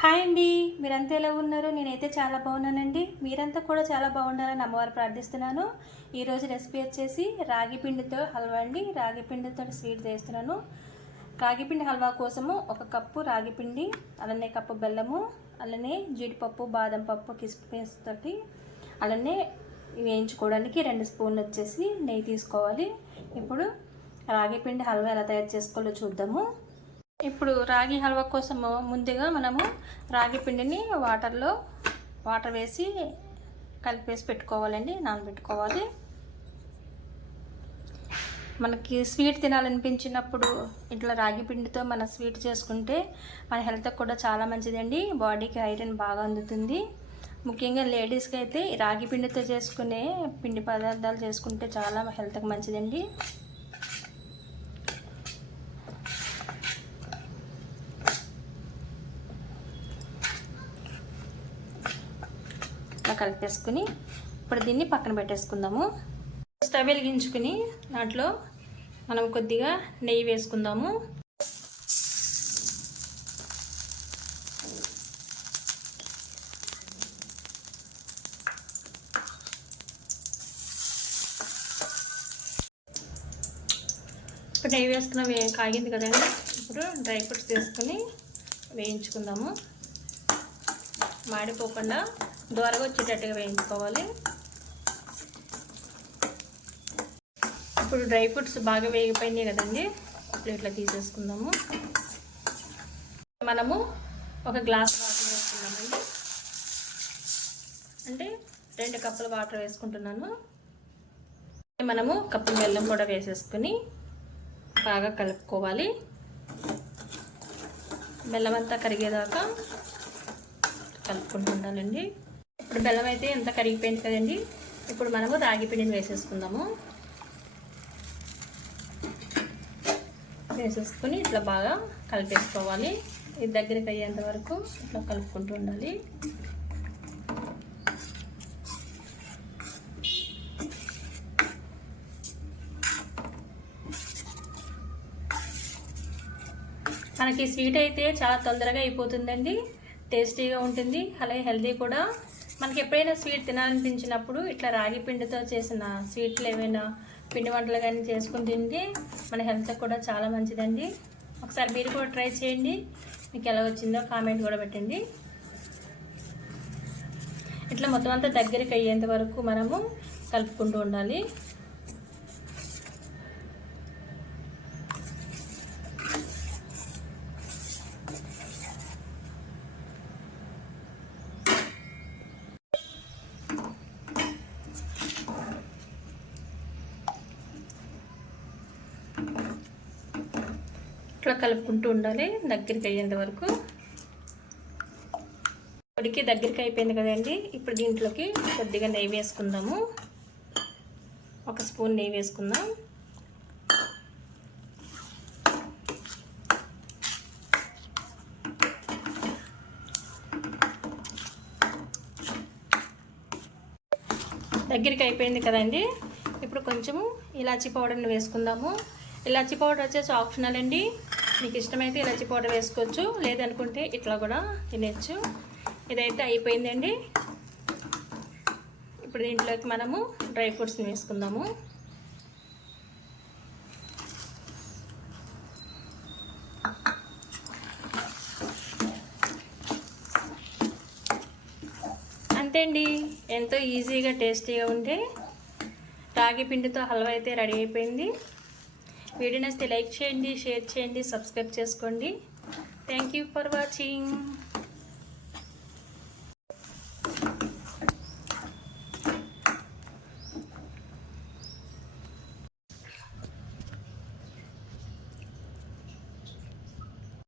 Hi అండి, మీరంతా ఎలా ఉన్నారు? నేనైతే చాలా బాగున్నానండి. మీరంతా కూడా చాలా బాగుండాలని అమ్మవారు ప్రార్థిస్తున్నాను. ఈరోజు రెసిపీ వచ్చేసి రాగి పిండితో హల్వా అండి. రాగి పిండితో స్వీట్ చేస్తున్నాను. రాగి పిండి హల్వా కోసము 1 కప్పు రాగి పిండి, అలానే కప్పు బెల్లము, అలానే జీడిపప్పు, బాదం పప్పు, కిస్మిస్ తోటి, అలానే వేయించుకోవడానికి 2 స్పూన్లు వచ్చేసి నెయ్యి తీసుకోవాలి. ఇప్పుడు రాగి పిండి హల్వా ఎలా తయారు చేసుకోవాలో చూద్దాము. ఇప్పుడు రాగి హల్వా కోసము ముందుగా మనము రాగి పిండిని వాటర్ వేసి కలిపేసి పెట్టుకోవాలండి, నానబెట్టుకోవాలి. మనకి స్వీట్ తినాలనిపించినప్పుడు ఇట్లా రాగి పిండితో మన స్వీట్ చేసుకుంటే మన హెల్త్కి కూడా చాలా మంచిదండి. బాడీకి ఐరన్ బాగా అందుతుంది. ముఖ్యంగా లేడీస్కి అయితే రాగి పిండితో చేసుకునే పిండి పదార్థాలు చేసుకుంటే చాలా హెల్త్కి మంచిదండి. కలిపేసుకుని ఇప్పుడు దీన్ని పక్కన పెట్టేసుకుందాము. స్టవ్ వెలిగించుకుని దాంట్లో మనం కొద్దిగా నెయ్యి వేసుకుందాము. ఇప్పుడు నెయ్యి వేసుకున్న కాగింది కదండి. ఇప్పుడు డ్రై ఫ్రూట్స్ వేసుకుని వేయించుకుందాము. మాడిపోకుండా దూరగా వచ్చేటట్టుగా వేయించుకోవాలి. ఇప్పుడు డ్రై ఫ్రూట్స్ బాగా వేగిపోయినాయి కదండి. ఇప్పుడు ఇట్లా తీసేసుకుందాము. మనము 1 గ్లాస్ వాటర్ వేసుకుందామండి. అంటే 2 కప్పుల వాటర్ వేసుకుంటున్నాను. మనము కప్పు బెల్లం కూడా వేసేసుకుని బాగా కలుపుకోవాలి. బెల్లం అంతా కరిగేదాకా కలుపుకుంటూ ఉండాలండి. ఇప్పుడు బెల్లం అయితే ఎంత కరిగిపోయింది కదండి. ఇప్పుడు మనము రాగి పిండిని వేసేసుకుందాము. వేసేసుకుని ఇట్లా బాగా కలిపేసుకోవాలి. ఇది దగ్గరికి అయ్యేంత వరకు ఇట్లా కలుపుకుంటూ ఉండాలి. మనకి స్వీట్ అయితే చాలా తొందరగా అయిపోతుందండి. టేస్టీగా ఉంటుంది, అలాగే హెల్తీ కూడా. మనకి ఎప్పుడైనా స్వీట్ తినాలనిపించినప్పుడు ఇట్లా రాగి పిండితో చేసిన స్వీట్లు ఏమైనా పిండి వంటలు కానీ చేసుకుని తింటే మన హెల్త్ కూడా చాలా మంచిదండి. ఒకసారి మీరు కూడా ట్రై చేయండి. మీకు ఎలా వచ్చిందో కామెంట్ కూడా పెట్టండి. ఇట్లా మొత్తం అంతా దగ్గరికి అయ్యేంత వరకు మనము కలుపుకుంటూ ఉండాలి. ఇట్లా కలుపుకుంటూ ఉండాలి దగ్గరికి అయ్యేంత వరకు. పొడికి దగ్గరికి అయిపోయింది కదండి. ఇప్పుడు దీంట్లోకి కొద్దిగా నెయ్యి వేసుకుందాము. 1 స్పూన్ నెయ్యి వేసుకుందాం. దగ్గరికి అయిపోయింది కదండి. ఇప్పుడు కొంచెము ఇలాచీ పౌడర్ని వేసుకుందాము. ఇలాచీ పౌడర్ వచ్చేసి ఆప్షనల్ అండి. మీకు ఇష్టమైతే ఇలాచీ పౌడర్ వేసుకోవచ్చు, లేదనుకుంటే ఇట్లా కూడా తినచ్చు. ఇదైతే అయిపోయిందండి. ఇప్పుడు దీంట్లోకి మనము డ్రై ఫ్రూట్స్ని వేసుకుందాము. అంతే అండి, ఎంతో ఈజీగా టేస్టీగా ఉంటే రాగి పిండితో హల్వా అయితే రెడీ అయిపోయింది. వీడియో నచ్చితే లైక్ చేయండి, షేర్ చేయండి, సబ్స్క్రైబ్ చేసుకోండి. Thank you for watching.